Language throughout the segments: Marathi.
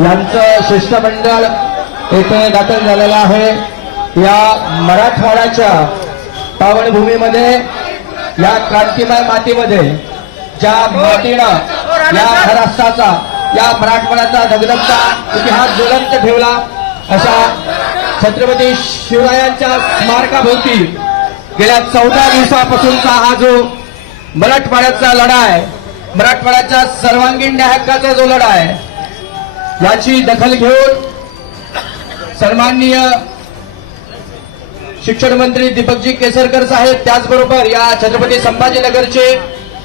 यांचं शिष्टमंडळ येथे दाखल झालेलं आहे। या मराठवाड्याच्या पावनभूमीमध्ये, या क्रांतिमय मातीमध्ये, ज्या मातीनं या महाराष्ट्राचा, या मराठवाड्याचा धगधगता इतिहास ज्वलंत ठेवला, अशा छत्रपती शिवरायांच्या स्मारकाभोवती गेल्या 14 दिवसापासूनचा हा जो मराठवाड्याचा लढा आहे, मराठवाड्याच्या सर्वांगीण न्याय हक्काचा जो लढा आहे, याची दखल घेऊन सन्माननीय शिक्षण मंत्री दीपकजी केसरकर साहेब, त्याचबरोबर या छत्रपती संभाजीनगरचे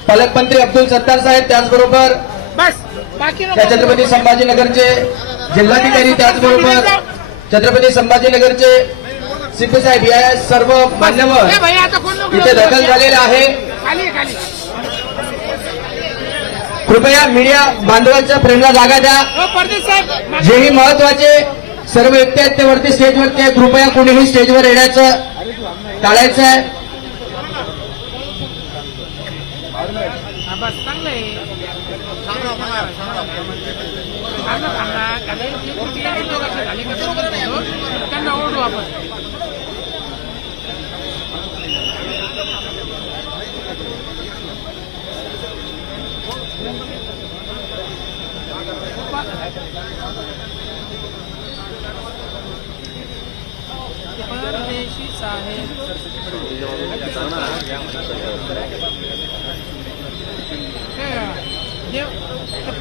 पालकमंत्री अब्दुल सत्तार साहेब, त्याचबरोबर त्या छत्रपती संभाजीनगरचे जिल्हाधिकारी, त्याचबरोबर छत्रपती संभाजीनगरचे सीपी साहेब, या सर्व मान्यवर इथे दाखल झालेले आहे। कृपया मीडिया बांधवांच्या फ्रेंडला जागा द्या। जेही महत्वाचे सर्व व्यक्ती आहेत ते वरती स्टेजवरती आहे, कृपया कोणीही स्टेजवर येण्याचं टाळायचं आहे।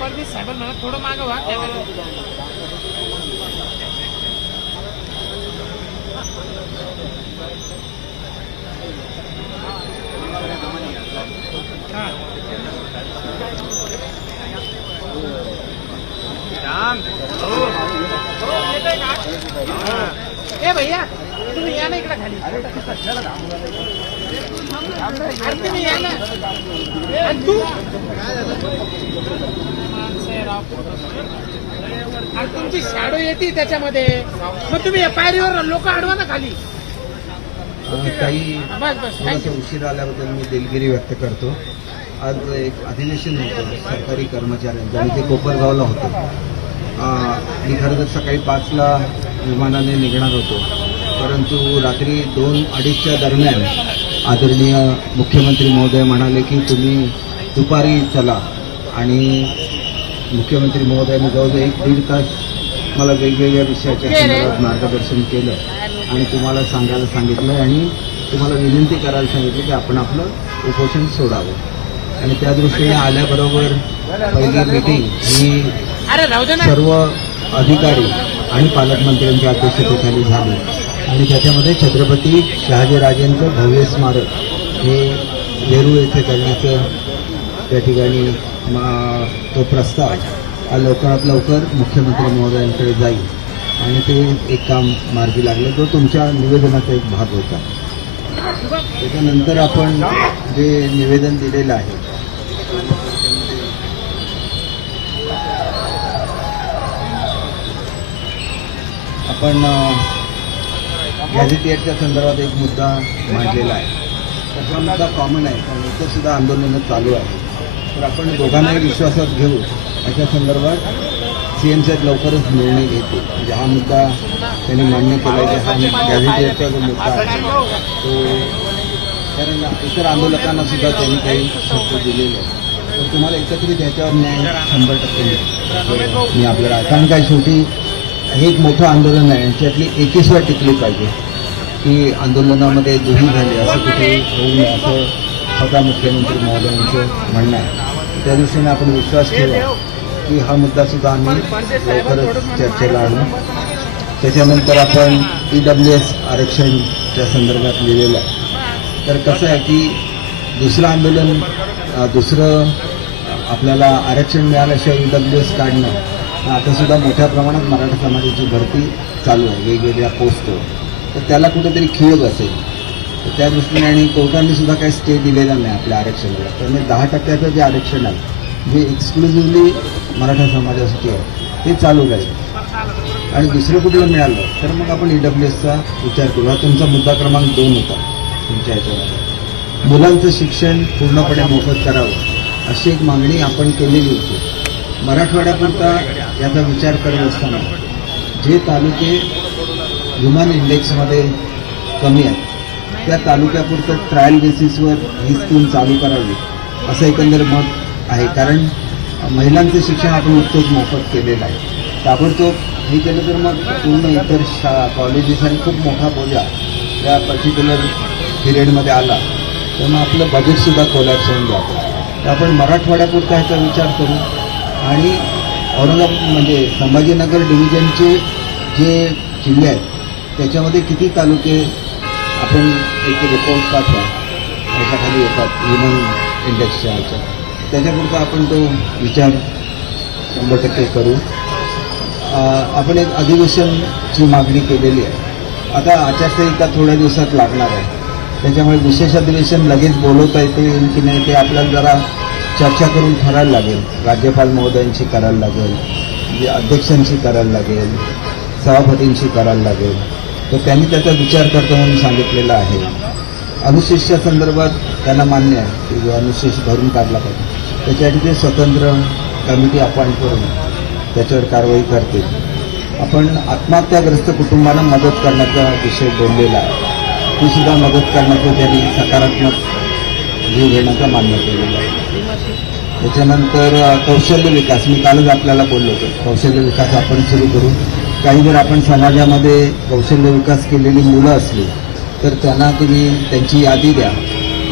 परदेश साहेब मला थोडं मागं व्हा। ए भैया तुम्ही या ना इकडे खाली, तुम्ही या ना। आणि तू तुमची शॅडो येते त्याच्यामध्ये, मग तुम्ही या पायरीवर लोक अडवा ना खाली। काही थोडंसं उशीर आल्याबद्दल मी दिलगिरी व्यक्त करतो। आज एक अधिवेशन होतं सरकारी कर्मचाऱ्यांचं आणि ते कोपरगावला होतं। मी खरं तर सकाळी 5ला विमानाने निघणार होतो, परंतु रात्री 2-2:30च्या दरम्यान आदरणीय मुख्यमंत्री महोदय म्हणाले की तुम्ही दुपारी चला, आणि मुख्यमंत्री महोदयांनी जवळजवळ 1-1.5 तास मला वेगवेगळ्या विषयाच्या संदर्भात मार्गदर्शन केलं आणि तुम्हाला सांगायला सांगितलं आणि तुम्हाला विनंती करायला सांगितलं की आपण आपलं उपोषण सोडावं। आणि त्या दृष्टीने आल्याबरोबर पहिली मीटिंग ही सर्व अधिकारी आणि पालकमंत्र्यांच्या अध्यक्षतेखाली झाली आणि त्याच्यामध्ये छत्रपती शहाजीराजेंचं भव्य स्मारक हे वेरूळ येथे करण्याचं त्या ठिकाणी तो प्रस्ताव लवकरात लवकर मुख्यमंत्री महोदयांकडे जाईल आणि ते एक काम मार्गी लागलं, तो तुमच्या निवेदनाचा एक भाग होता। त्याच्यानंतर आपण जे निवेदन दिलेलं आहे आपण गॅझेटियरच्या संदर्भात एक मुद्दा मांडलेला आहे। त्याचा मुद्दा कॉमन आहे, कारण इथं सुद्धा आंदोलनं चालू आहे। तर आपण दोघांनाही विश्वासात घेऊ, अशा संदर्भात CM साहेब लवकरच निर्णय घेतील। म्हणजे हा मुद्दा त्यांनी मान्य केला की हा गॅझेटियरचा जो मुद्दा आहे तो, कारण इतर आंदोलकांना सुद्धा त्यांनी काही शब्द दिलेले आहे। तर तुम्हाला एकत्रित याच्यावर न्याय 100% मिळेल मी आपल्याला, कारण काय शेवटी हे एक मोठं आंदोलन आहे, याच्यातली एकीस्वर टिकली पाहिजे की आंदोलनामध्ये दुही झाली असं कुठे होऊ नये, असं स्वतः मुख्यमंत्री महोदयांचं म्हणणं आहे। त्या दृष्टीने आपण विश्वास ठेवू की हा मुद्दासुद्धा आम्ही लवकरच चर्चेला आणू। त्याच्यानंतर आपण EWS आरक्षणच्या संदर्भात लिहिलेलं आहे। तर कसं आहे की दुसरं आंदोलन, दुसरं आपल्याला आरक्षण मिळाल्याशिवाय EWS काढणं, आता सुद्धा मोठ्या प्रमाणात मराठा समाजाची भरती चालू आहे वेगवेगळ्या पोस्टवर, तर त्याला कुठेतरी खीळ बसेल। तर त्या दृष्टीने आणि कोर्टाने सुद्धा काही स्टे दिलेला नाही आपल्या आरक्षणाला, त्यामुळे 10% जे आरक्षण आहे जे एक्सक्लुझिव्हली मराठा समाजासाठी आहे ते चालू राहील। आणि दुसरं कुठलं मिळालं तर मग आपण EWSचा विचार करू। हा तुमचा मुद्दा क्रमांक 2 होता तुमच्या ह्याच्यामध्ये। मुलांचं शिक्षण पूर्णपणे मोफत करावं अशी एक मागणी आपण केलेली होती। मराठवाड्यापुरता याचा विचार करत असताना जे तालुके ह्युमन इंडेक्समध्ये कमी आहेत त्या तालुक्यापुरतं ट्रायल बेसिसवर ही स्कीम चालू करावी असं एकंदर मत आहे. कारण महिलांचं शिक्षण आपण नुकतंच मोफत केलेलं आहे. ताबडतोब हे केलं तर मग पूर्ण इतर कॉलेजेस आणि खूप मोठा बोजा त्या पर्टिक्युलर पिरियडमध्ये आला तर मग आपलं बजेटसुद्धा कोलॅप्स होऊन जातं. तर आपण मराठवाड्यापुरता ह्याचा विचार करू आणि औरंगाबाद म्हणजे संभाजीनगर डिव्हिजनचे जे जिल्हे आहेत त्याच्यामध्ये किती तालुके आपण एक रिपोर्ट पाठवा याच्याखाली येतात ह्युमन इंडेक्सच्या ह्याच्या त्याच्यापुरता आपण तो विचार 100% करू. आपण एक अधिवेशनची मागणी केलेली आहे. आता आचारसंहिता थोड्या दिवसात लागणार आहे त्याच्यामुळे विशेष अधिवेशन लगेच बोलवता येईल की नाही ते आपल्याला जरा चर्चा करून ठरायला लागेल. राज्यपाल महोदयांशी करायला लागेल, अध्यक्षांशी करायला लागेल, सभापतींशी करायला लागेल. तर त्यांनी त्याचा विचार करतो म्हणून सांगितलेला आहे. अनुशेषच्या संदर्भात त्यांना मान्य आहे की अनुशेष भरून काढला पाहिजे. त्याच्यासाठी ते स्वतंत्र कमिटी अपॉइंट करून त्याच्यावर कारवाई करतील. आपण आत्महत्याग्रस्त कुटुंबांना मदत करण्याचा विषय बोललेला आहे. ती सुद्धा मदत करण्याचं त्यांनी सकारात्मक जीव घेण्याचा मान्य केलेला आहे. त्याच्यानंतर कौशल्य विकास मी कालच आपल्याला बोललो होतो. कौशल्य विकास आपण सुरू करू. काही जर आपण समाजामध्ये कौशल्य विकास केलेली मुलं असली तर त्यांना तुम्ही त्यांची यादी द्या.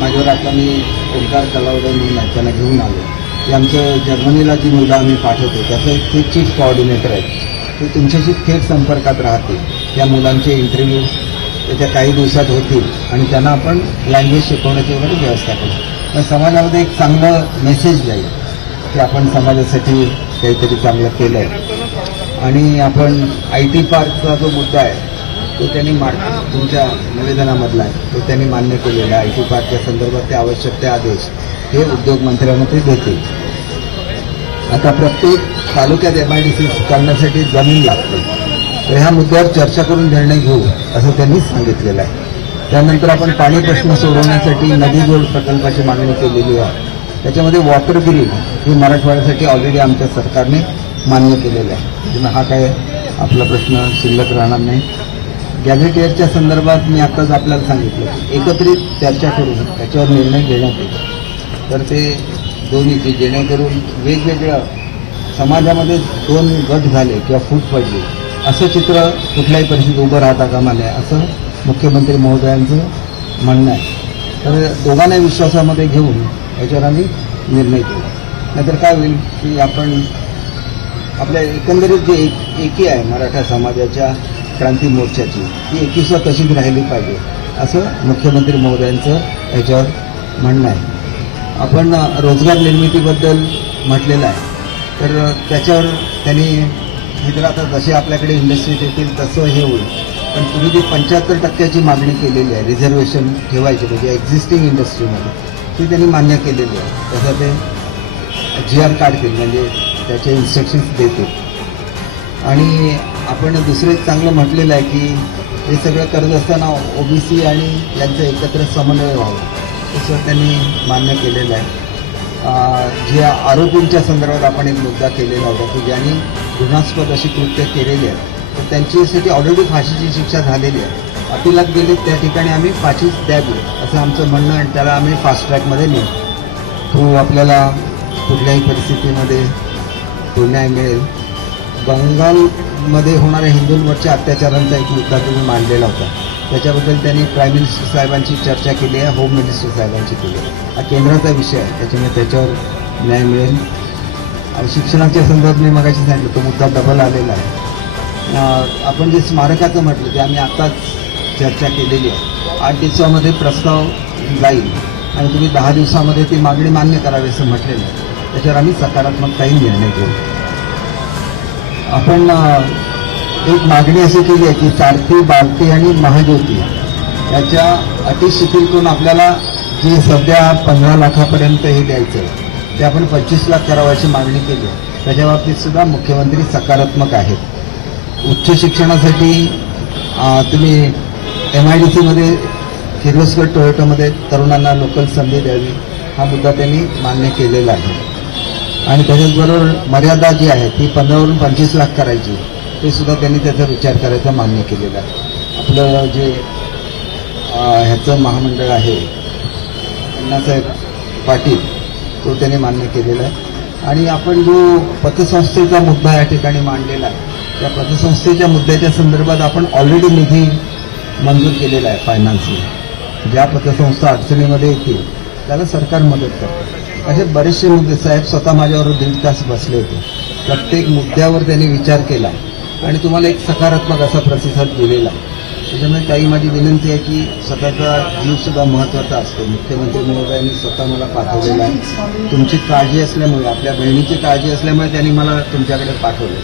माझ्यावर आता मी ओंकार कलावडे म्हणून आहे त्यांना घेऊन आलो. ते आमचं जर्मनीला जी मुलं आम्ही पाठवतो त्याचं ते चीफ कोऑर्डिनेटर आहेत. ते तुमच्याशी थेट संपर्कात राहतील. त्या मुलांचे इंटरव्ह्यू त्याच्या काही दिवसात होतील आणि त्यांना आपण लँग्वेज शिकवण्याची वगैरे व्यवस्था करू. तर समाजामध्ये एक चांगलं मेसेज जाईल की आपण समाजासाठी काहीतरी चांगलं केलं आहे. आणि आपण IT पार्कचा जो मुद्दा आहे तो त्यांनी तुमच्या निवेदनामधला आहे तो त्यांनी मान्य केलेला आहे. IT पार्कच्या संदर्भात ते आवश्यक ते आदेश हे उद्योगमंत्र्यांना ते देतील. आता प्रत्येक तालुक्यात MIDC करण्यासाठी जमीन लागते. तर ह्या मुद्द्यावर चर्चा करून निर्णय घेऊ असं त्यांनी सांगितलेलं आहे. त्यानंतर आपण पाणी प्रश्न सोडवण्यासाठी नदी जोड प्रकल्पाची मागणी केलेली आहे. त्याच्यामध्ये वॉटर ग्रीड ही मराठवाड्यासाठी ऑलरेडी आमच्या सरकारने मान्य केलेलं आहे. त्यामुळे हा काय आपला प्रश्न शिल्लक राहणार नाही. गॅझेटियरच्या संदर्भात मी आत्ताच आपल्याला सांगितलं की एकत्रित चर्चा करून त्याच्यावर निर्णय घेण्यात येईल. तर ते दोन्हीचे जेणेकरून वेगवेगळ्या समाजामध्ये दोन गट झाले किंवा फूट पडली असं चित्र कुठल्याही परिस्थितीत उभं राहता कामा नये असं मुख्यमंत्री महोदयांचं म्हणणं आहे. तर दोघांनाही विश्वासामध्ये घेऊन याच्यावर आम्ही निर्णय घेऊ. नाहीतर काय होईल की आपण आपल्या एकंदरीत जे एकी आहे मराठा समाजाच्या क्रांती मोर्चाची ती एकीसुद्धा तशीच राहिली पाहिजे असं मुख्यमंत्री महोदयांचं याच्यावर म्हणणं आहे. आपण रोजगार निर्मितीबद्दल म्हटलेलं आहे तर त्याच्यावर त्यांनी हे जर आता जसे आपल्याकडे इंडस्ट्रीज येतील तसं हे होईल. पण तुम्ही जी 75% मागणी केलेली आहे रिझर्वेशन ठेवायची म्हणजे एक्झिस्टिंग इंडस्ट्रीमध्ये ती त्यांनी मान्य केलेली आहे. तसं ते GR काढतील म्हणजे त्याचे इन्स्ट्रक्शन्स देतील. आणि आपण दुसरं एक चांगलं म्हटलेलं आहे की हे सगळं करत असताना OBC आणि यांचं एकत्र समन्वय व्हावं तसं त्यांनी मान्य केलेलं आहे. जे आरोपींच्या संदर्भात आपण एक मुद्दा केलेला होता की ज्यांनी गुन्हास्पद अशी कृत्य केलेली आहे तर त्यांच्यासाठी ऑलरेडी फाशीची शिक्षा झालेली आहे. अपिलात गेले त्या ठिकाणी आम्ही फाशीच द्यावी असं आमचं म्हणणं आणि त्याला आम्ही फास्ट ट्रॅकमध्ये नेऊ. तो आपल्याला कुठल्याही परिस्थितीमध्ये तो न्याय मिळेल. बंगालमध्ये होणाऱ्या हिंदूंवरच्या अत्याचारांचा एक मुद्दा तुम्ही मांडलेला होता. त्याच्याबद्दल त्यांनी प्राईम मिनिस्टर साहेबांची चर्चा केली आहे, होम मिनिस्टर साहेबांची केली आहे. हा केंद्राचा विषय आहे त्याच्यामुळे त्याच्यावर न्याय मिळेल. शिक्षणाच्या संदर्भात मी मगाशी सांगितलं तो मुद्दा डबल आलेला आहे. आपण जे स्मारकाचं म्हटलं ते आम्ही आत्ताच चर्चा केलेली आहे. 8 दिवसामध्ये प्रस्ताव जाईल आणि तुम्ही 10 दिवसामध्ये ती मागणी मान्य करावी असं म्हटलेलं आहे. त्याच्यावर आम्ही सकारात्मक काही निर्णय घेऊ. आपण एक मागणी अशी केली आहे की सारथी, बालती आणि महाज्योती याच्या अटी शिथिल करून आपल्याला जी सध्या 15 लाखापर्यंत हे द्यायचं ते आपण 25 लाख करावायची मागणी केली आहे. त्याच्या बाबतीत सुद्धा मुख्यमंत्री सकारात्मक आहेत. उच्च शिक्षणासाठी तुम्ही MIDCमध्ये किर्लोस्कर टोयोटामध्ये तरुणांना लोकल संधी द्यावी हा मुद्दा त्यांनी मान्य केलेला आहे. आणि त्याच्याचबरोबर मर्यादा जी आहे ती 15 वरून 25 लाख करायची, ते सुद्धा त्यांनी त्याचा विचार करायचा मान्य केलेला आहे. आपलं जे ह्याचं महामंडळ आहे अण्णासाहेब पाटील, तो त्यांनी मान्य केलेला आहे. आणि आपण जो पतसंस्थेचा मुद्दा या ठिकाणी मांडलेला आहे, त्या पतसंस्थेच्या मुद्द्याच्या संदर्भात आपण ऑलरेडी निधी मंजूर केलेला आहे. फायनान्सला ज्या पतसंस्था अडचणीमध्ये येतील त्याला सरकार मदत करतं. असे बरेचसे मुद्दे, साहेब स्वतः माझ्यावर 1.5 तास बसले होते. प्रत्येक मुद्द्यावर त्यांनी विचार केला आणि तुम्हाला एक सकारात्मक असा प्रतिसाद दिलेला आहे. त्याच्यामुळे ताई, माझी विनंती आहे की स्वतःचा जीव सुद्धा महत्त्वाचा असतो. मुख्यमंत्री महोदयांनी स्वतः मला पाठवलेला आहे. तुमची काळजी असल्यामुळे, आपल्या बहिणीची काळजी असल्यामुळे त्यांनी मला तुमच्याकडे पाठवलं.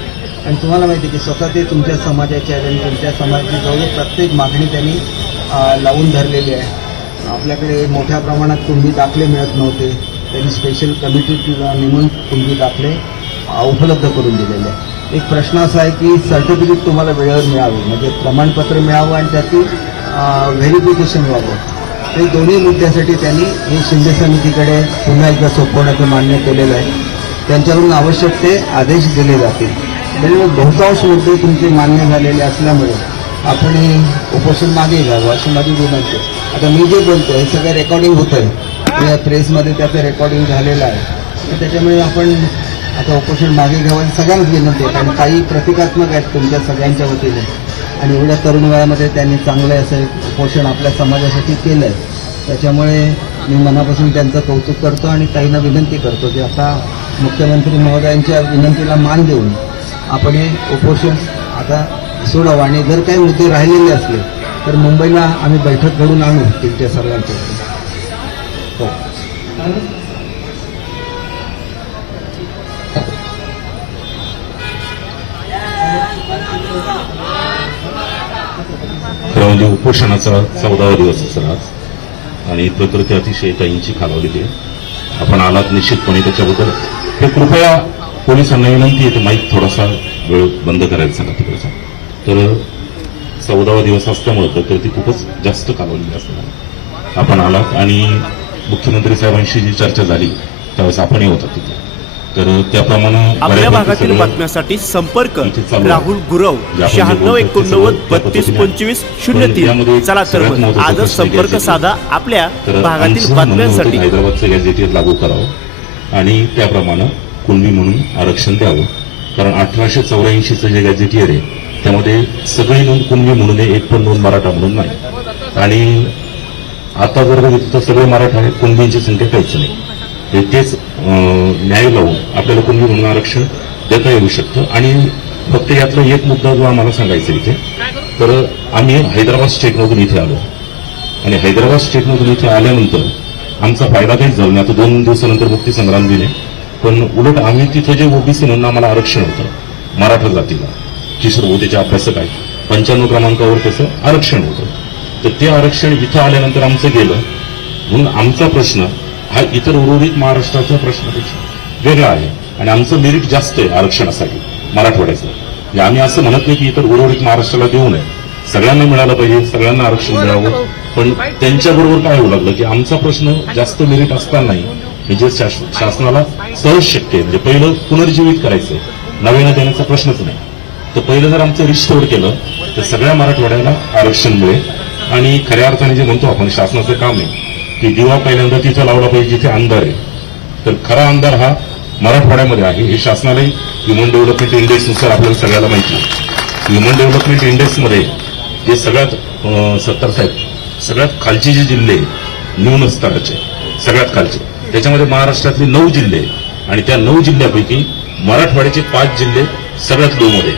आणि तुम्हाला माहिती आहे की स्वतः ते तुमच्या समाजाचे आहेत आणि तुमच्या समाजाची जवळ प्रत्येक मागणी त्यांनी लावून धरलेली आहे. आपल्याकडे मोठ्या प्रमाणात कुणबी दाखले मिळत नव्हते, त्यांनी स्पेशल कमिटी नेमून कुणबी दाखले उपलब्ध करून दिलेले आहे. एक प्रश्न असा आहे की सर्टिफिकेट तुम्हाला वेळेवर मिळावं, म्हणजे प्रमाणपत्र मिळावं आणि त्याची व्हेरिफिकेशन व्हावं. ते दोन्ही मुद्द्यासाठी त्यांनी हे शिंदे समितीकडे पुन्हा एकदा सोपवण्याचं मान्य केलेलं आहे. त्यांच्याकडून आवश्यक ते आदेश दिले जातील. त्यामुळे बहुतांश मुद्दे तुमचे मान्य झालेले असल्यामुळे आपण हे उपोषण मागे घ्यावं अशी माझी विनंती आहे. आता मी जे बोलतोय हे सगळं रेकॉर्डिंग होतंय, या प्रेसमध्ये त्याचं रेकॉर्डिंग झालेलं आहे. तर त्याच्यामुळे आपण आता उपोषण मागे घ्यावं सगळ्यांनाच विनंती आहे. कारण काही प्रतिकात्मक आहेत तुमच्या सगळ्यांच्या वतीने आणि एवढ्या तरुण वयामध्ये त्यांनी चांगलं असं उपोषण आपल्या समाजासाठी केलं आहे. त्याच्यामुळे मी मनापासून त्यांचं कौतुक करतो आणि ताईंना विनंती करतो की आता मुख्यमंत्री महोदयांच्या विनंतीला मान देऊन आपण हे उपोषण आता सोडावं. आणि जर काही मुद्दे राहिलेले असले तर मुंबईला आम्ही बैठक घडून आणू तुमच्या सर्वांच्या. हो. खरं म्हणजे उपोषणाचा 14वा दिवस असेल आज आणि प्रकृती अतिशय ताईंची खालावलेली आहे. आपण आलात निश्चितपणे त्याच्याबद्दल हे कृपया पोलिसांना विनंती आहे, माईक थोडासा वेळ बंद करायला सांगा तिकडचा. तर 14वा दिवस असल्यामुळे प्रकृती खूपच जास्त खालावलेली असणार. आपण आलात आणि मुख्यमंत्री साहेबांशी जी चर्चा झाली त्यावेळेस आपणही होता तिथे. तर त्याप्रमाणे आपल्या भागातील बातम्यांसाठी संपर्क राहुल गुरव 9689322503. चला तर मग आजच संपर्क साधा आपल्या भागातील बातम्यांसाठी. हैदराबादचं गॅझेटियर लागू करावं आणि त्याप्रमाणे कुणबी म्हणून आरक्षण द्यावं. कारण 1884चं जे गॅझेटियर आहे त्यामध्ये सगळी नोंद कुणबी म्हणून आहे, एक पण नोंद मराठा म्हणून नाही. आणि आता जर बघितलं तर सगळे मराठा आहेत, कुणबींची संख्या काहीच नाही. तेच न्याय लावून आपल्याला कुणबी म्हणून आरक्षण देता येऊ शकतं. आणि फक्त यातला एक मुद्दा जो आम्हाला सांगायचा इथे, तर आम्ही हैदराबाद स्टेटमधून इथे आलो आणि हैदराबाद स्टेटमधून इथे आल्यानंतर आमचा फायदा काहीच झाला नाही. आता 2 दिवसानंतर मुक्ती संग्राम दिन आहे, पण उलट आम्ही तिथे जे ओबीसी म्हणून आम्हाला आरक्षण होतं मराठा जातीला, किशोरभूतीच्या अभ्यासक आहे 95 क्रमांकावर त्याचं आरक्षण होतं. तर ते आरक्षण इथं आल्यानंतर आमचं गेलं. म्हणून आमचा प्रश्न हा इतर उर्वरित महाराष्ट्राच्या प्रश्नापेक्षा वेगळा आहे आणि आमचं मेरिट जास्त आहे आरक्षणासाठी मराठवाड्याचं. म्हणजे आम्ही असं म्हणत नाही की इतर उर्वरित महाराष्ट्राला देऊ नये, सगळ्यांना मिळालं पाहिजे, सगळ्यांना आरक्षण मिळावं. पण त्यांच्याबरोबर काय होऊ लागलं की आमचा प्रश्न जास्त मेरिट असतानाही म्हणजे शासनाला सहज शक्य आहे, म्हणजे पहिलं पुनर्जीवित करायचंय, नव्यानं देण्याचा प्रश्नच नाही. तर पहिलं जर आमचं रिस्टोर केलं तर सगळ्या मराठवाड्याला आरक्षण मिळेल. आणि खऱ्या अर्थाने जे म्हणतो आपण शासनाचं काम आहे की दिवा पहिल्यांदा तिथं लावला पाहिजे जिथे अंधार आहे. तर खरा अंधार हा मराठवाड्यामध्ये आहे. हे शासनालाही ह्युमन डेव्हलपमेंट इंडेक्सनुसार आपल्याला सगळ्याला माहिती आहे. ह्युमन डेव्हलपमेंट इंडेक्समध्ये जे सगळ्यात 70 साहेब सगळ्यात खालचे जे जिल्हे न्यून स्तराचे सगळ्यात खालचे, त्याच्यामध्ये महाराष्ट्रातले 9 जिल्हे आणि त्या 9 जिल्ह्यापैकी मराठवाड्याचे 5 जिल्हे सगळ्यात लो मध्ये.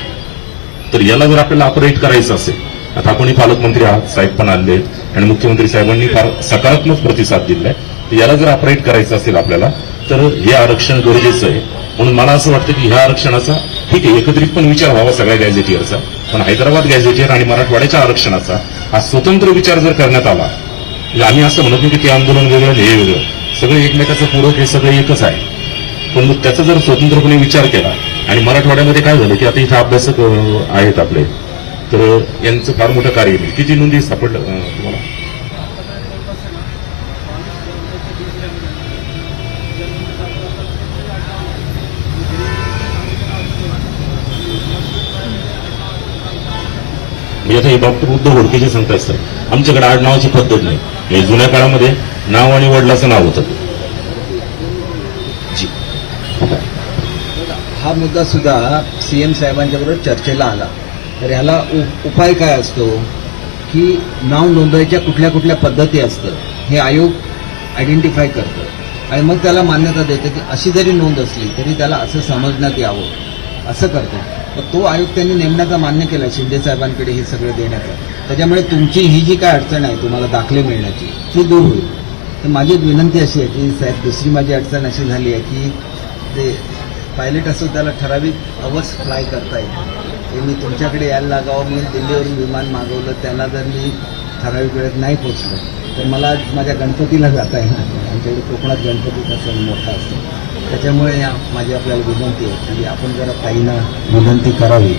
तर याला जर आपल्याला ऑपरेट करायचं असेल, आता आपणही पालकमंत्री आहात, साहेब पण आले आणि मुख्यमंत्री साहेबांनी फार सकारात्मक प्रतिसाद दिलाय. तर याला जर ऑपरेट करायचं असेल आपल्याला तर हे आरक्षण गरजेचं आहे. म्हणून मला असं वाटतं की ह्या आरक्षणाचा ठीक आहे एकत्रित पण विचार व्हावा सगळ्या गॅझेटियरचा, पण हैदराबाद गॅझेटियर आणि मराठवाड्याच्या आरक्षणाचा हा स्वतंत्र विचार जर करण्यात आला, म्हणजे आम्ही असं म्हणत नाही की ते आंदोलन वेगळं हे वेगळं, सगळं एकमेकाचं पूरक हे सगळं एकच आहे. पण मग त्याचा जर स्वतंत्रपणे विचार केला आणि मराठवाड्यामध्ये काय झालं की आता इथं अभ्यासक आहेत आपले, तर यांचं फार मोठं कार्य आहे. किती नोंदी सापडलं तुम्हाला? म्हणजे आता हे डॉक्टर उद्धव घोडकेचे सांगताय सर, आमच्याकडे आडनावाची पद्धत नाही. म्हणजे जुन्या काळामध्ये नाव आणि वडिलाचं नाव होतं. जी. हा मुद्दा सुद्धा सीएम साहेबांच्या बरोबर चर्चेला आला. तर ह्याला उपाय काय असतो की नाव नोंदवायच्या कुठल्या कुठल्या पद्धती असतं हे आयोग आयडेंटिफाय करतं आणि मग त्याला मान्यता देतं की अशी जरी नोंद असली तरी त्याला असं समजण्यात यावं असं करतो. तर तो आयोग त्यांनी नेमण्याचा मान्य केला शिंदे साहेबांकडे हे सगळं देण्याचं. त्याच्यामुळे तुमची ही जी काय अडचण आहे तुम्हाला दाखले मिळण्याची ती दूर होईल. तर माझी एक विनंती अशी आहे की साहेब, दुसरी माझी अडचण अशी झाली आहे की ते पायलट असो त्याला ठराविक अवर्स फ्लाय करता येईल. ते मी तुमच्याकडे यायला लागावं, मी दिल्लीवरून विमान मागवलं, त्याला जर मी ठराविक वेळेत नाही पोचलो तर मला आज माझ्या गणपतीला जाता येणार नाही. आमच्याकडे कोकणात गणपतीचा सण मोठा असतो. त्याच्यामुळे माझी आपल्याला विनंती आहे की आपण जरा ताईंना विनंती करावी.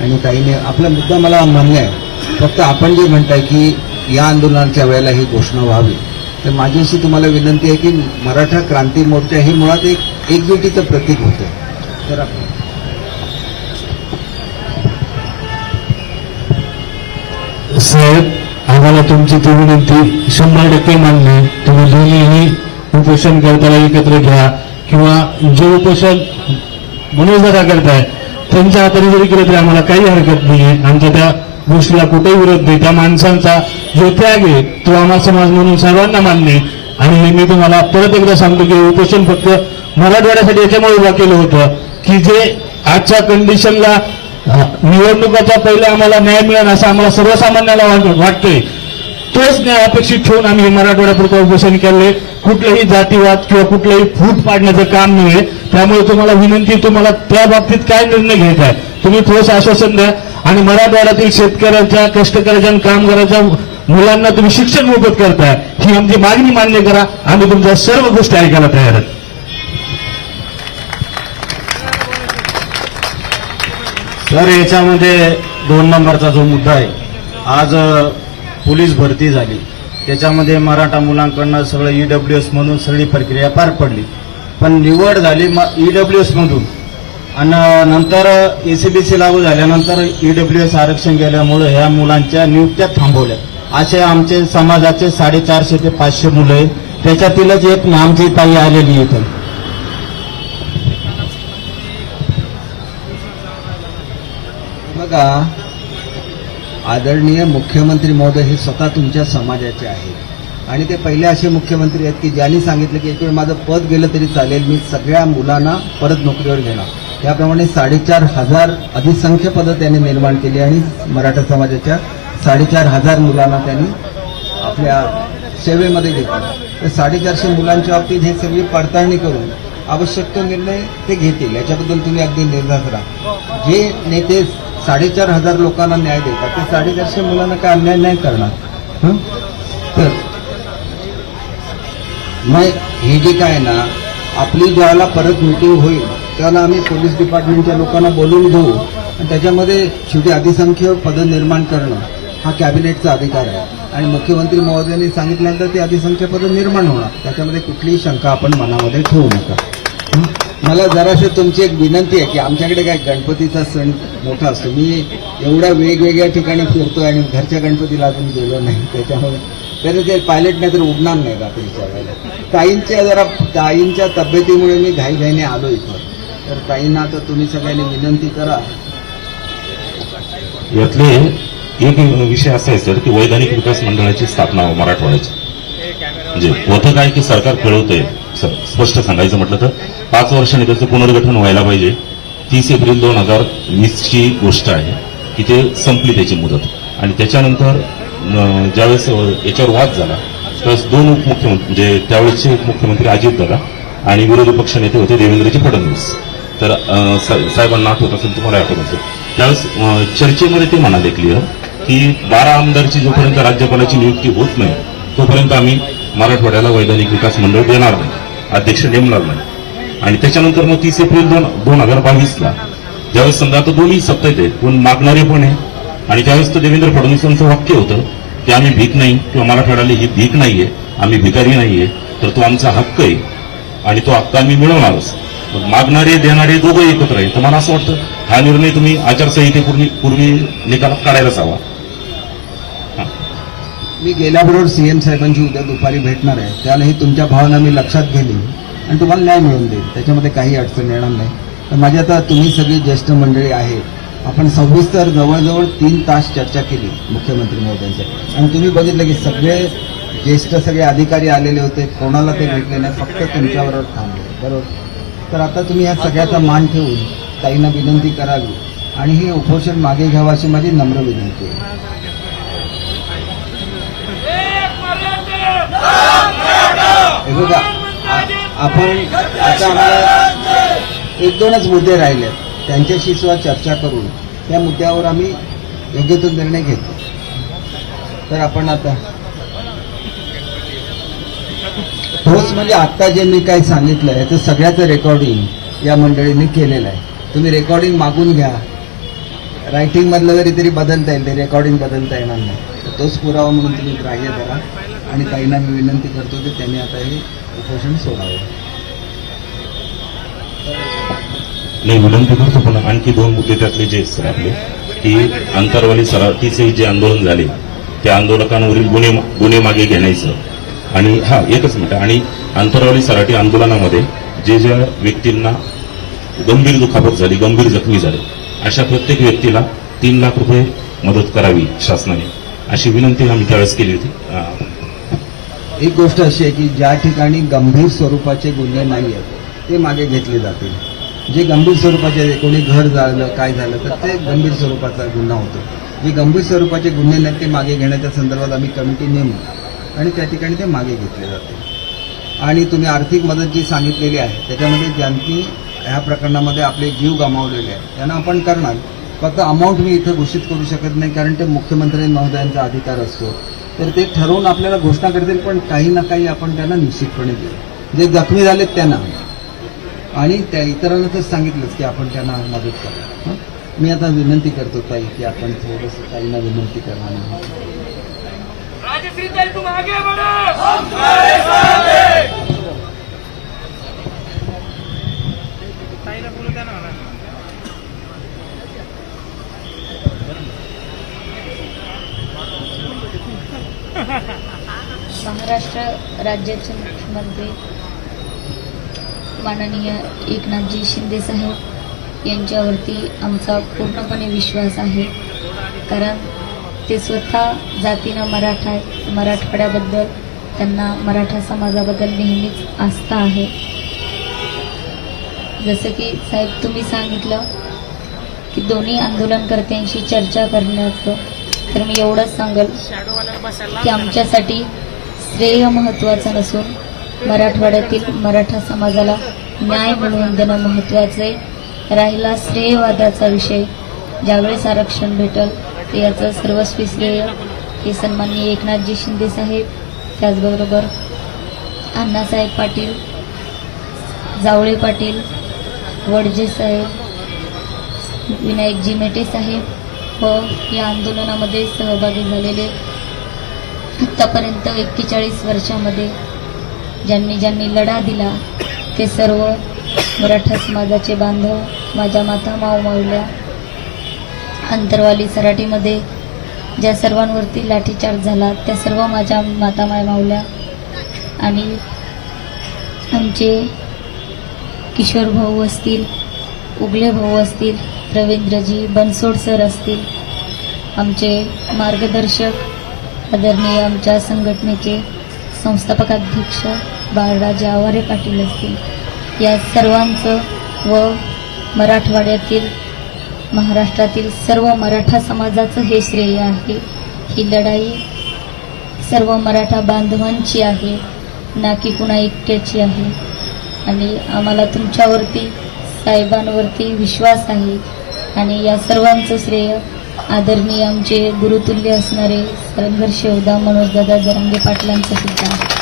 आणि ताईने आपला मुद्दा मला मान्य आहे, फक्त आपण जे म्हणताय की या आंदोलनाच्या वेळेला ही घोषणा व्हावी, तर माझी अशी तुम्हाला विनंती आहे की मराठा क्रांती मोर्चा हे मुळात एक एकजुटीचं प्रतीक होतं. तर आपण साहेब, आम्हाला तुमची ती विनंती 100% मान्य आहे. तुम्ही दोन्हीही उपोषण करताना एकत्र घ्या किंवा जे उपोषण मनोजदादा करताय त्यांच्या हाताने जरी केलं तरी आम्हाला काही हरकत नाही आहे. आमच्या त्या गोष्टीला कुठेही विरोध नाही. त्या माणसांचा जो त्याग आहे तो आम्हा समाज म्हणून सर्वांना मान्य आहे. आणि हे मी तुम्हाला परत एकदा सांगतो की उपोषण फक्त मराठवाड्यासाठी याच्यामुळे उभा केलं होतं की जे आजच्या कंडिशनला निवडणुकाच्या पहिले आम्हाला न्याय मिळेल असं आम्हाला सर्वसामान्याला वाटतंय. तोच न्याय अपेक्षित ठेवून आम्ही मराठवाड्यापुरतं उपोषण केले. कुठलेही जातीवाद किंवा कुठलंही फूट पाडण्याचं काम नाही. त्यामुळे तुम्हाला विनंती, तुम्हाला त्या बाबतीत काय निर्णय घ्यायचा आहे तुम्ही ठोस आश्वासन द्या. आणि मराठवाड्यातील शेतकऱ्यांच्या, कष्टकऱ्याच्या आणि कामगाराच्या मुलांना तुम्ही शिक्षण मोफत करताय ही आमची मागणी मान्य करा. आम्ही तुमच्या सर्व गोष्टी ऐकायला तयार आहोत. तर याच्यामध्ये 2 नंबरचा जो मुद्दा आहे, आज पोलीस भरती झाली, त्याच्यामध्ये मराठा मुलांकडनं सगळं EWS म्हणून सगळी प्रक्रिया पार पडली, पण निवड झाली EWS मधून आणि नंतर ACBC लागू झाल्यानंतर EWS आरक्षण गेल्यामुळे ह्या मुलांच्या नियुक्त्या थांबवल्या. असे आमचे समाजाचे 450 ते 500 मुलं आहेत. त्याच्यातीलच एक आमची ताई आलेली इथं. बघा, आदरणीय मुख्यमंत्री महोदय हे स्वतः तुमच्या समाजाचे आहेत आणि ते पहिले असे मुख्यमंत्री आहेत की ज्यांनी सांगितलं की एक वेळ माझं पद गेलं तरी चालेल, मी सगळ्या मुलांना परत नोकरीवर घेणार. त्याप्रमाणे 4,500 अधिसंख्य पदं त्यांनी निर्माण केली आणि मराठा समाजाच्या 4,500 मुलांना त्यांनी आपल्या सेवेमध्ये घेतलं. तर 450 मुलांच्या बाबतीत हे सगळी पडताळणी करून आवश्यक तो निर्णय ते घेतील. याच्याबद्दल तुम्ही अगदी निर्धास्त राहा. जे नेते 4,500 लोकांना न्याय देतात ते 450 मुलांना काय अन्याय नाही करणार. तर मग हे जे काय ना, आपली ज्यावेळेला परत मिटिंग होईल त्याला आम्ही पोलीस डिपार्टमेंटच्या लोकांना बोलून घेऊ आणि त्याच्यामध्ये शेवटी अधिसंख्य पदं निर्माण करणं हा कॅबिनेटचा अधिकार आहे आणि मुख्यमंत्री महोदयांनी सांगितल्यानंतर ते अधिसंख्य पदं निर्माण होणार. त्याच्यामध्ये कुठलीही शंका आपण मनामध्ये ठेवू नका. मला जरासं तुमची एक विनंती आहे की आमच्याकडे काय गणपतीचा सण मोठा असतो, मी एवढ्या वेगवेगळ्या ठिकाणी फिरतोय आणि घरच्या गणपतीला अजून गेलो नाही, त्याच्यामुळे तर ते पायलट नाही तर उडणार नाही रात्रीच्या वेळेला. ताईंच्या तब्येतीमुळे मी घाईघाईने आलो इथं. तर ताईंना तर तुम्ही सगळ्यांनी विनंती करा. यातले एक विषय असा आहे सर की वैधानिक विकास मंडळाची स्थापना मराठवाड्याची, म्हणजे होतं काय की सरकार कळवतंय, स्पष्ट सांगायचं म्हटलं तर 5 वर्षांनी त्याचं पुनर्गठन व्हायला पाहिजे. 30 एप्रिल 2020ची गोष्ट आहे की ते संपली त्याची मुदत. आणि त्याच्यानंतर ज्यावेळेस याच्यावर वाद झाला त्यावेळेस 2 उपमुख्यमंत्री, म्हणजे त्यावेळेसचे उपमुख्यमंत्री अजितदादा आणि विरोधी पक्षनेते होते देवेंद्रजी फडणवीस. तर साहेबांना आठवत असेल, तुम्हाला आठवत असेल, त्यावेळेस चर्चेमध्ये ते म्हणाले क्लिअर की 12 आमदारची जोपर्यंत राज्यपालाची नियुक्ती होत नाही तोपर्यंत आम्ही मराठवाड्याला वैधानिक विकास मंडळ देणार नाही, अध्यक्ष नेमणार नाही. आणि त्याच्यानंतर मग 30 एप्रिल 2022ला ज्यावेळेस समजा आता दोन्ही सत्तेत आहेत, कोण मागणारे पण आहे आणि त्यावेळेस तर देवेंद्र फडणवीसांचं वाक्य होतं की आम्ही भीक नाही किंवा मराठवाड्याला ही भीक नाहीये, आम्ही भिकारी नाहीये, तर तो आमचा हक्क आहे आणि तो हक्क आम्ही मिळवणारच. मागणारे देणारे दोघं एकत्र आहे. तर मला असं वाटतं हा निर्णय तुम्ही आचारसंहितेपूर्वी निकालात काढायलाच हवा. मी गेल्याबरोबर सीएम साहेबांची उद्या दुपारी भेटणार आहे. त्यालाही तुमच्या भावना मी लक्षात घेईन आणि तुम्हाला न्याय मिळवून देईल. त्याच्यामध्ये काही अडचण येणार नाही. तर माझी आता तुम्ही सगळी ज्येष्ठ मंडळी आहे, आपण सविस्तर जवळजवळ 3 तास चर्चा केली मुख्यमंत्री महोदयांच्या, आणि तुम्ही बघितलं की सगळे ज्येष्ठ सगळे अधिकारी आलेले होते, कोणाला ते भेटले नाही, फक्त तुमच्याबरोबर थांबले. बरोबर. तर आता तुम्ही ह्या सगळ्याचा मान ठेवून ताईंना विनंती करावी आणि हे उपोषण मागे घ्यावं अशी माझी नम्र विनंती आहे. हे बघा, आपण आता आम्हाला 1-2च मुद्दे राहिले, त्यांच्याशी सुद्धा चर्चा करून त्या मुद्द्यावर आम्ही योग्य तो निर्णय घेतो. तर आपण आता ठोस म्हणजे आता जे मी काही सांगितलंय ते सगळ्याचं रेकॉर्डिंग या मंडळींनी केलेलं आहे. तुम्ही रेकॉर्डिंग मागून घ्या, रायटिंग मधलं जरी तरी बदलता येईल, ते रेकॉर्डिंग बदलता येणार नाही. तर तोच पुरावा म्हणून तुम्ही ग्राह्य करा आणि ताईंना मी विनंती करतो की त्यांनी आता हे उपोषण सोडावं. नाही, विनंती करतो, पण आणखी 2 मुद्दे त्यातले जे सर आपले की अंतरवाली सराटीचे जे आंदोलन झाले त्या आंदोलकांवरील गुन्हे मागे घेण्याचं, आणि एकच मिनिट, आणि अंतरवाली सराटी आंदोलनामध्ये ज्या व्यक्तींना गंभीर दुखापत झाली, गंभीर जखमी झाले, अशा प्रत्येक व्यक्तीला 3 लाख रुपये मदत करावी शासनाने, अशी विनंती आम्ही त्यावेळेस केली होती. एक गोष्ट अशी आहे की ज्या ठिकाणी गंभीर स्वरूपाचे गुन्हे नाही आहेत ते मागे घेतले जातील. जे गंभीर स्वरूपाचे, कोणी घर जाळलं काय झालं तर ते गंभीर स्वरूपाचा गुन्हा होतो. जे गंभीर स्वरूपाचे गुन्हे नाहीत ते मागे घेण्याच्या संदर्भात आम्ही कमिटी नेमू आणि त्या ठिकाणी ते मागे घेतले जाते. आणि तुम्ही आर्थिक मदत जी सांगितलेली आहे त्याच्यामध्ये ज्यांनी ह्या प्रकरणामध्ये आपले जीव गमावलेले आहेत त्यांना आपण करणार. फक्त अमाऊंट मी इथं घोषित करू शकत नाही, कारण ते मुख्यमंत्री महोदयांचा अधिकार असतो. तर ते ठरवून आपल्याला घोषणा करतील, पण काही ना काही आपण त्यांना निश्चितपणे देऊ. जे जखमी झालेत त्यांना आणि त्या इतरांना तर सांगितलंच की आपण त्यांना मदत करा. मी आता विनंती करतो ताई की आपण थोडंसं ताईंना विनंती करणार. महाराष्ट्र राज्याचे मुख्यमंत्री माननीय एकनाथजी शिंदे साहेब यांच्यावरती आमचा पूर्णपणे विश्वास आहे, कारण ते स्वतः जातीनं मराठा आहेत. मराठवाड्याबद्दल त्यांना, मराठा समाजाबद्दल नेहमीच आस्था आहे. जसं की साहेब तुम्ही सांगितलं की दोन्ही आंदोलनकर्त्यांशी चर्चा करण्याचं, तर मी एवढंच सांगेल की आमच्यासाठी श्रेय महत्त्वाचं नसून मराठवाड्यातील मराठा समाजाला न्याय मिळवून देणं महत्त्वाचं आहे. राहिला श्रेयवादाचा विषय, ज्यावेळेस आरक्षण भेटल ते याचं सर्वस्वी श्रेय हे सन्माननीय एकनाथजी शिंदे साहेब, त्याचबरोबर अण्णासाहेब पाटील, जावळे पाटील, वडजे साहेब, विनायकजी मेटे साहेब व या आंदोलनामध्ये सहभागी झालेले आत्तापर्यंत 41 वर्षामध्ये ज्यांनी लढा दिला ते सर्व मराठा समाजाचे बांधव, माझ्या माता माऊल्या, अंतरवाली सराटीमध्ये ज्या सर्वांवरती लाठीचार्ज झाला त्या सर्व माझ्या माता माऊल्या, आणि आमचे किशोर भाऊ असतील, उगले भाऊ असतील, रवींद्रजी बनसोड सर असतील, आमचे मार्गदर्शक आदरणीय आमच्या संघटनेचे संस्थापक अध्यक्ष बाळराजे आवारे पाटील असतील, या सर्वांचं व मराठवाड्यातील, महाराष्ट्रातील सर्व मराठा समाजाचं हे श्रेय आहे. ही लढाई सर्व मराठा बांधवांची आहे, ना की कुणा एकट्याची आहे. आणि आम्हाला तुमच्यावरती, साहेबांवरती विश्वास आहे. आणि या सर्वांचं श्रेय आदरणीय आमचे गुरुतुल्य असणारे संघर्ष योद्धा मनोजदादा जरांगे पाटलांचं सुद्धा आहे.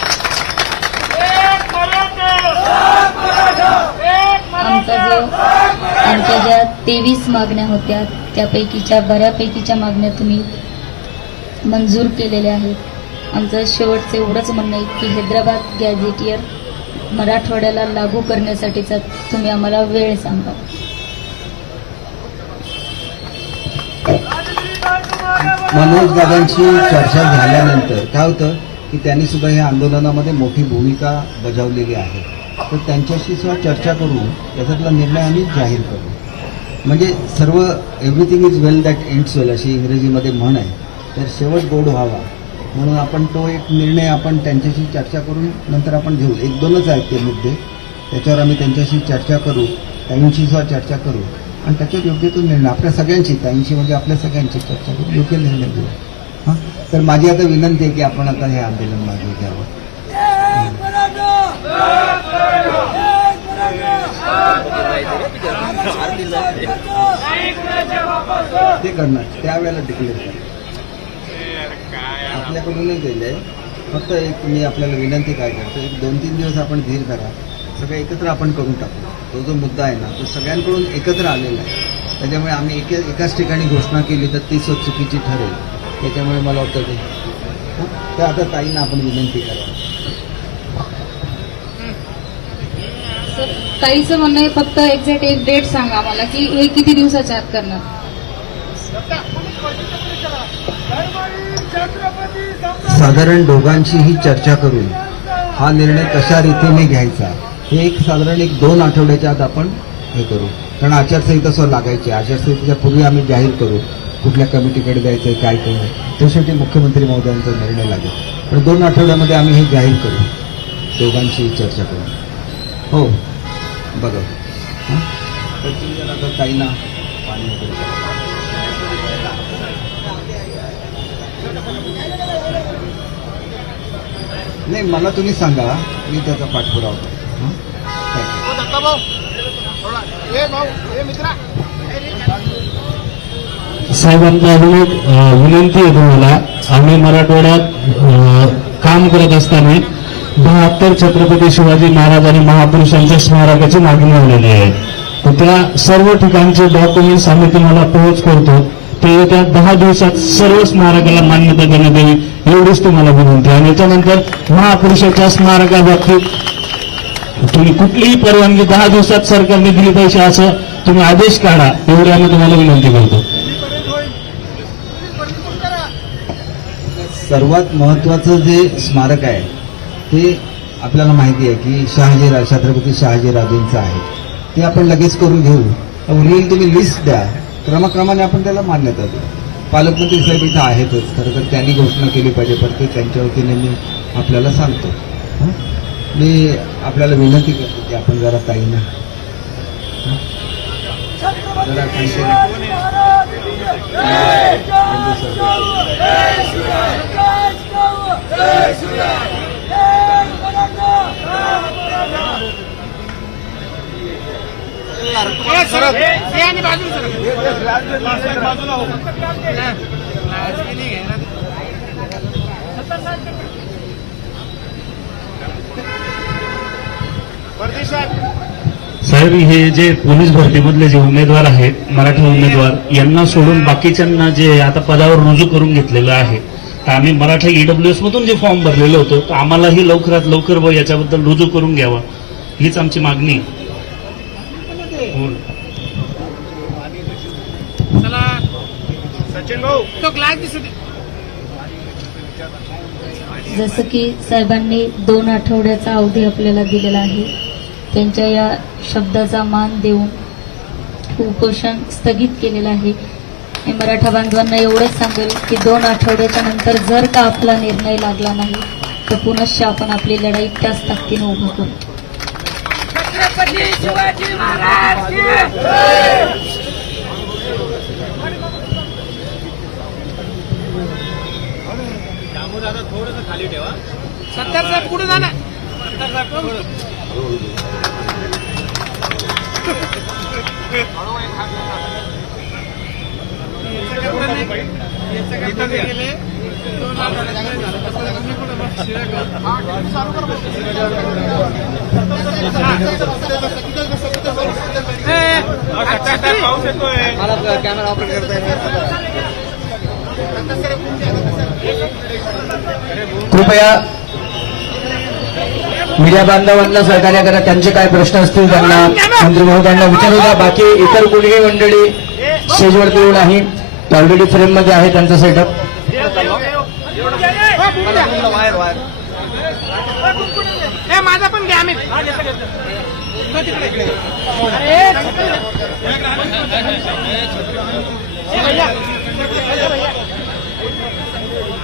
आमच्या ज्या 23 मागण्या होत्या त्यापैकीच्या बऱ्यापैकीच्या मागण्या तुम्ही मंजूर केलेल्या आहेत. आमचं शेवटचं एवढंच म्हणणं आहे की हैदराबाद गॅझेटियर मराठवाड्याला लागू करण्यासाठीचा तुम्ही आम्हाला वेळ सांगा. मनोज दादांची चर्चा झाल्यानंतर काय होतं की त्यांनी सुद्धा या आंदोलनामध्ये मोठी भूमिका बजावलेली आहे. तर त्यांच्याशी सुद्धा चर्चा करून त्याच्यातला निर्णय आम्ही जाहीर करू. म्हणजे सर्व everything is well that ends well अशी इंग्रजीमध्ये म्हण आहे. तर शेवट गोड व्हावा म्हणून आपण तो एक निर्णय आपण त्यांच्याशी चर्चा करून नंतर आपण घेऊ. 1-2च आहेत ते मुद्दे, त्याच्यावर आम्ही त्यांच्याशी चर्चा करू, ताईंशी सुद्धा चर्चा करू आणि त्याच्यात योग्य तो निर्णय आपल्या सगळ्यांची, ताईंशी म्हणजे आपल्या सगळ्यांची चर्चा करून योग्य निर्णय घेऊ. हां, तर माझी आता विनंती आहे की आपण आता हे आंदोलन मागे घ्यावं. ते करणार त्यावेळेला डिक्लेअर करा. आपल्याकडूनच दिलं आहे. फक्त एक मी आपल्याला विनंती काय करतो, एक 2-3 दिवस आपण धीर धरा, सगळं एकत्र आपण करून टाकू. तो जो मुद्दा आहे ना तो सगळ्यांकडून एकत्र आलेला आहे. त्याच्यामुळे आम्ही एकाच ठिकाणी घोषणा केली तर ती चुकीची ठरेल. त्याच्यामुळे मला वाटतं ते तर आता ताईंना आपण विनंती करा. ताईचं म्हणणं आहे फक्त एक्झॅक्ट एक डेट सांगा मला की हे किती दिवसाच्या आत करणार. साधारण दोघांचीही चर्चा करून हा निर्णय कशा रीतीने घ्यायचा हे एक साधारण 1-2 आठवड्याच्या आत आपण हे करू. कारण आचारसंहिता सुद्धा लागायची. आचारसंहितेच्या पूर्वी आम्ही जाहीर करू कुठल्या कमिटीकडे द्यायचं काय करू. ते शेवटी मुख्यमंत्री महोदयांचा निर्णय लागेल. पण 2 आठवड्यामध्ये आम्ही हे जाहीर करू, दोघांची चर्चा करू. हो बघा आता ताईंना पाणी वगैरे नाही मला तुम्ही सांगा, मी त्याचा पाठपुरावा करतो. साहेबांना अजून एक विनंती आहे तुम्हाला. आम्ही मराठवाड्यात काम करत असताना 72 छत्रपती शिवाजी महाराज आणि महापुरुषांच्या स्मारकाची मागणी आलेली आहे. तर त्या सर्व ठिकाणचे डॉक्युमेंट्स आम्ही तुम्हाला पोहोच करतो. ते येत्या 10 दिवसात सर्व स्मारकाला मान्यता देण्यात यावी एवढीच तुम्हाला विनंती. आणि त्याच्यानंतर महापुरुषाच्या स्मारकाबाबतीत तुम्ही कुठलीही परवानगी 10 दिवसात सरकारने दिली पाहिजे असं तुम्ही आदेश काढा, एवढी आम्ही तुम्हाला विनंती करतो. सर्वात महत्वाचं जे स्मारक आहे ते आपल्याला माहिती आहे की छत्रपती शहाजीराजेंचं आहे. ते आपण लगेच करून घेऊ. उरलेली तुम्ही लिस्ट द्या, क्रमाक्रमाने आपण त्याला मान्यता देऊ. पालकमंत्री साहेब इथं आहेतच, खरं तर त्यांनी घोषणा केली पाहिजे, पण ते त्यांच्या वतीने मी आपल्याला सांगतो. मी आपल्याला विनंती करतो की आपण जरा ताईंना जरा साहेब, हे जे पोलीस भरतीमधले जे उमेदवार आहेत, मराठी उमेदवार, यांना सोडून बाकीच्यांना जे आता पदावर रुजू करून घेतलेलं आहे, तर आम्ही मराठा EWS मधून जे फॉर्म भरलेलं होतं तर आम्हालाही लवकरात लवकर याच्याबद्दल रुजू करून घ्यावा हीच आमची मागणी. जसं की साहेबांनी 2 आठवड्याचा अवधी आपल्याला दिलेला आहे, त्यांच्या या शब्दाचा मान देऊन उपोषण स्थगित केलेलं आहे. मी मराठा बांधवांना एवढंच सांगेल की 2 आठवड्याच्या नंतर जर का आपला निर्णय लागला नाही तर पुनश्च आपण आपली लढाई त्याच ताकदीने उभं करू. शिवाजी महाराज थोडंसं खाली ठेवा. 70 साहेब पुढे जा ना. 70 साहेब कॅमेरा ऑपरेट करताय. कृपया मीडिया बांधवांना सहकार्य करा. त्यांचे काय प्रश्न असतील त्यांना मंत्री महोदयांना विचारू द्या. बाकी इतर कोणीही मंडळी स्टेजवरती येऊ नाही. ऑलरेडी फ्रेम मध्ये आहे त्यांचा सेटअप. माझा पण घ्या आम्ही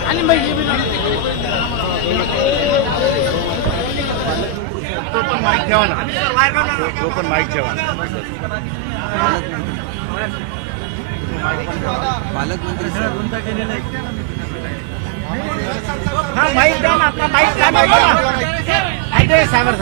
आणि माईक ठेवा ना, तो पण माईक ठेवा. हा माईक द्या ना, आपला माईक द्या ना. सागर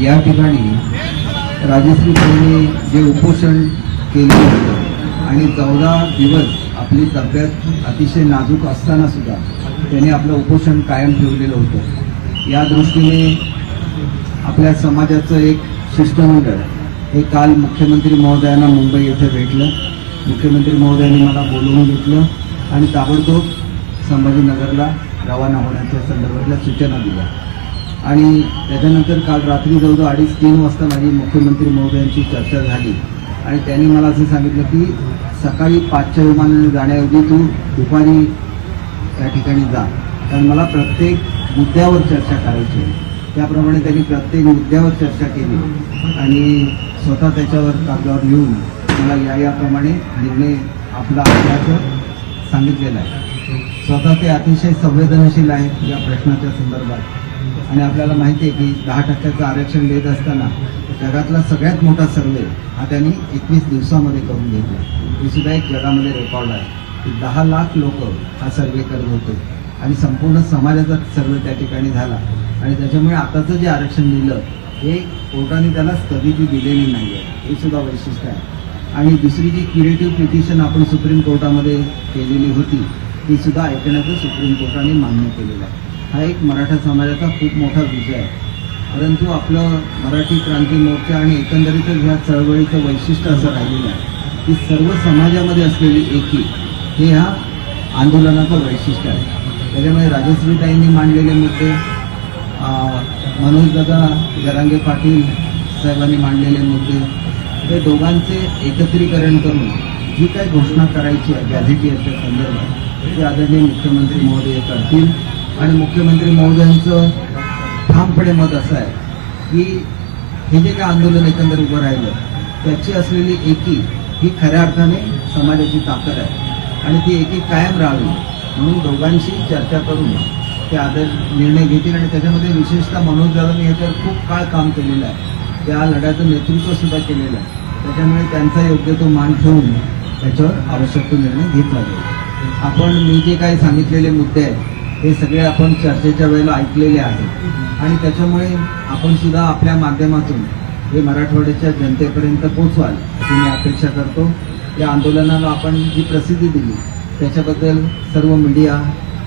या ठिकाणी राजश्रीताईंनी जे उपोषण केले होतं आणि 14 दिवस आपली तब्येत अतिशय नाजूक असताना सुद्धा त्यांनी आपलं उपोषण कायम ठेवलेलं होतं. या दृष्टीने आपल्या समाजाचं एक शिष्टमंडळ हे काल मुख्यमंत्री महोदयांना मुंबई येथे भेटलं. मुख्यमंत्री महोदयांनी मला बोलवून घेतलं आणि ताबडतोब संभाजीनगरला रवाना होण्याच्या संदर्भातल्या सूचना दिल्या. आणि त्याच्यानंतर काल रात्री जवळजवळ 2:30-3 वाजता माझी मुख्यमंत्री महोदयांची चर्चा झाली आणि त्यांनी मला असं सांगितलं की सकाळी 5च्या विमानाने जाण्याऐवजी तू दुपारी त्या ठिकाणी जा, कारण मला प्रत्येक मुद्द्यावर चर्चा करायची आहे. त्याप्रमाणे त्यांनी प्रत्येक मुद्द्यावर चर्चा केली आणि स्वतः त्याच्यावर कागदावर लिहून मला याप्रमाणे निर्णय आपला असल्याचं सांगितलेलं आहे. स्वतः ते अतिशय संवेदनशील आहेत या प्रश्नाच्या संदर्भात आणि आपल्याला माहिती आहे की 10% आरक्षण देत असताना जगातला सगळ्यात मोठा सर्वे हा त्यांनी 21 दिवसामध्ये करून घेतला. हे सुद्धा एक जगामध्ये रेकॉर्ड आहे की 10 लाख लोक हा सर्वे करत होते आणि संपूर्ण समाजाचा सर्वे त्या ठिकाणी झाला आणि त्याच्यामुळे आताचं जे आरक्षण दिलं हे कोर्टाने त्याला स्थगिती दिलेली नाही आहे, हे सुद्धा वैशिष्ट्य आहे. आणि दुसरी जी क्युरेटिव्ह पिटिशन आपण सुप्रीम कोर्टामध्ये केलेली होती ती सुद्धा ऐकण्याचं सुप्रीम कोर्टाने मान्य केलेलं आहे. हा एक मराठा समाजाचा खूप मोठा विजय आहे. परंतु आपलं मराठी क्रांती मोर्चा आणि एकंदरीतच ह्या चळवळीचं वैशिष्ट्य असं राहिलेलं आहे की सर्व समाजामध्ये असलेली एकी हे ह्या आंदोलनाचं वैशिष्ट्य आहे. त्याच्यामुळे राजश्रीताईंनी मांडलेले मुद्दे, मनोजदादा जरांगे पाटील साहेबांनी मांडलेले मुद्दे, हे दोघांचे एकत्रीकरण करून जी काही घोषणा करायची आहे गॅझेटियरच्या संदर्भात ते आदरणीय मुख्यमंत्री महोदय करतील. आणि मुख्यमंत्री महोदयांचं ठामपणे मत असं आहे की हे जे काय आंदोलन एकंदर उभं राहिलं त्याची असलेली एकी ही खऱ्या अर्थाने समाजाची ताकद आहे आणि ती एकी कायम राहावी म्हणून दोघांशी चर्चा करून ते निर्णय घेतील. आणि त्याच्यामध्ये विशेषतः मनोजदादांनी याच्यावर खूप काळ काम केलेलं आहे, त्या लढ्याचं नेतृत्व सुद्धा केलेलं आहे. त्याच्यामुळे त्यांचा योग्य तो मान ठेवून त्याच्यावर आवश्यक तो निर्णय घेतला जाईल. आपण मी जे काही सांगितलेले मुद्दे आहेत हे सगळे आपण चर्चेच्या वेळेला ऐकलेले आहेत आणि त्याच्यामुळे आपण सुद्धा आपल्या माध्यमातून हे मराठवाड्याच्या जनतेपर्यंत पोचवाल अशी मी अपेक्षा करतो. या आंदोलनाला आपण जी प्रसिद्धी दिली त्याच्याबद्दल सर्व मीडिया,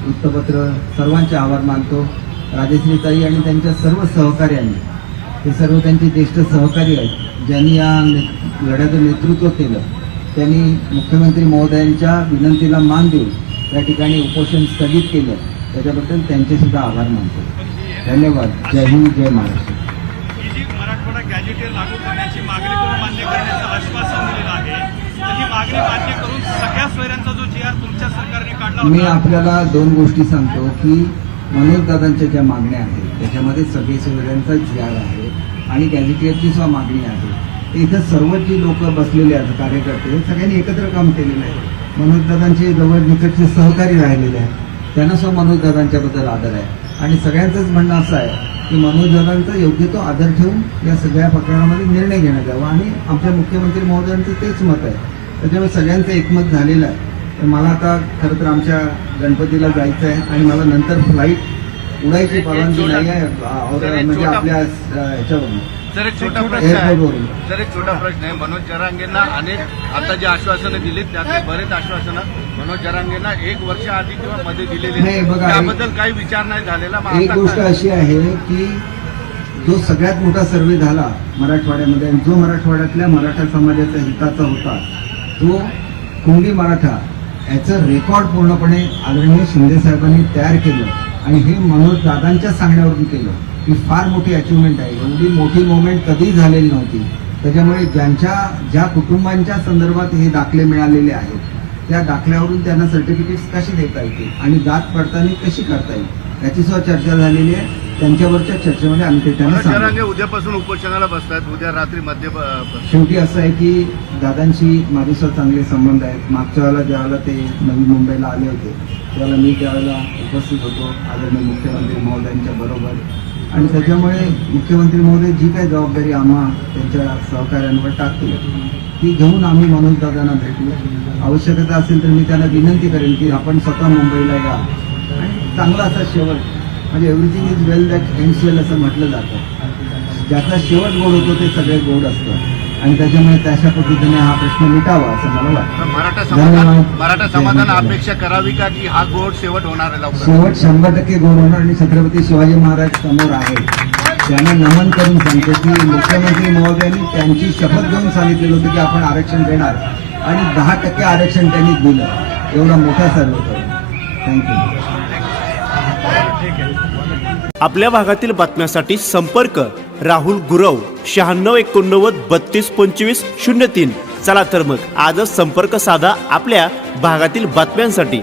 वृत्तपत्र सर्वांचे आभार मानतो. राजश्रीताई आणि त्यांच्या सर्व सहकार्यांनी, हे सर्व त्यांचे ज्येष्ठ सहकारी आहेत ज्यांनी या लढ्याचं नेतृत्व केलं, त्यांनी मुख्यमंत्री महोदयांच्या विनंतीला मान देऊन या ठिकाणी उपोषण स्थगित केलं, त्याच्याबद्दल त्यांचे सुद्धा आभार मानतो. धन्यवाद. जय हिंद, जय महाराष्ट्र. ही जी मराठवाडा गॅजेटियर लागू करण्याची मागणी करून मान्य करण्याचं आश्वासन दिलेलं आहे, तर ही मागणी मान्य करून सगळ्या सोयऱ्यांचा जो जी आर तुमच्या सरकारने काढला मी आपल्याला 2 गोष्टी सांगतो की मनोजदादांच्या ज्या मागण्या आहेत त्याच्यामध्ये सगळे सोयऱ्यांचा जी आर आहे आणि गॅजेटियरची सुद्धा मागणी आहे. इथं सर्व जी लोक बसलेले आहेत कार्यकर्ते सगळ्यांनी एकत्र काम केलेलं आहे. मनोजदादांचे जवळ निकटचे सहकारी राहिलेले आहेत, त्यांना सुद्धा मनोजदादांच्याबद्दल आदर आहे आणि सगळ्यांचंच म्हणणं असं आहे की मनोजदादांचा योग्य तो आदर ठेवून या सगळ्या प्रकरणामध्ये निर्णय घेण्यात यावा आणि आमच्या मुख्यमंत्री महोदयांचं तेच मत आहे. त्याच्यामुळे सगळ्यांचं एकमत झालेलं आहे. तर मला आता खरं तर आमच्या गणपतीला जायचं आहे आणि मला नंतर फ्लाईट उडायची परवानगी नाही आहे म्हणजे आपल्या ह्याच्यावरून सर एक छोटा प्रश्न आहे. मनोज जरांगेंना अनेक आता जे आश्वासनं दिलीत त्यातले बरेच आश्वासनं मनोज जरांगेंना 1 वर्ष आधी किंवा मध्ये दिलेली नाही, बघा, त्याबद्दल काही विचार नाही झालेला. एक गोष्ट अशी आहे की जो सगळ्यात मोठा सर्वे झाला मराठवाड्यामध्ये आणि जो मराठवाड्यातल्या मराठा समाजाच्या हिताचा होता तो कुणबी मराठा याचं रेकॉर्ड पूर्णपणे आदरणीय शिंदे साहेबांनी तयार केलं आणि हे मनोज दादांच्या सांगण्यावरून केलं. ही फार मोठी अचिव्हमेंट आहे. एवढी मोठी मुवमेंट कधी झालेली नव्हती. त्याच्यामुळे ज्या कुटुंबांच्या संदर्भात हे दाखले मिळालेले आहेत त्या दाखल्यावरून त्यांना सर्टिफिकेट्स कशी देता येतील आणि जात पडताळणी कशी करता येईल याची सुद्धा चर्चा झालेली आहे. त्यांच्यावरच्या चर्चेमध्ये आम्ही ते त्यांना सांगू. उद्यापासून उपोषणाला बसतात, उद्या रात्री मध्य शेवटी असं आहे की दादांशी माझे सुद्धा चांगले संबंध आहेत. मागच्या वेळेला ज्यावेळेला ते नवी मुंबईला आले होते त्यावेळेला मी त्यावेळेला उपस्थित होतो आदरणीय मुख्यमंत्री महोदयांच्या बरोबर आणि त्याच्यामुळे मुख्यमंत्री महोदय जी काही जबाबदारी आम्हा त्यांच्या सहकार्यांवर टाकतील ती घेऊन आम्ही मनोज दादांना भेटू. आवश्यकता असेल तर मी त्यांना विनंती करेन की आपण स्वतः मुंबईला या आणि चांगला असा शेवट म्हणजे everything is well that ends well असं म्हटलं जातं. ज्याचा शेवट गोड होतो ते सगळे गोड असतं आणि त्याच्यामुळे तशा पद्धतीने हा प्रश्न मिटावा असं मला वाटतं. मराठा समाजानं अपेक्षा करावी का की हा गोड शेवट होणार आहे लवकर? शेवट 100% गोड होणार आणि छत्रपती शिवाजी महाराज समोर आहे. त्यांना नमन करून सांगतो की मुख्यमंत्री महोदयांनी त्यांची शपथ घेऊन सांगितलेलं होतं की आपण आरक्षण देणार आणि 10% आरक्षण त्यांनी दिलं. एवढा मोठा सर्व करून थँक्यू. आपल्या भागातील बातम्यासाठी संपर्क राहुल गुरव 9689 3225 03. चला तर मग आजच संपर्क साधा आपल्या भागातील बातम्यांसाठी.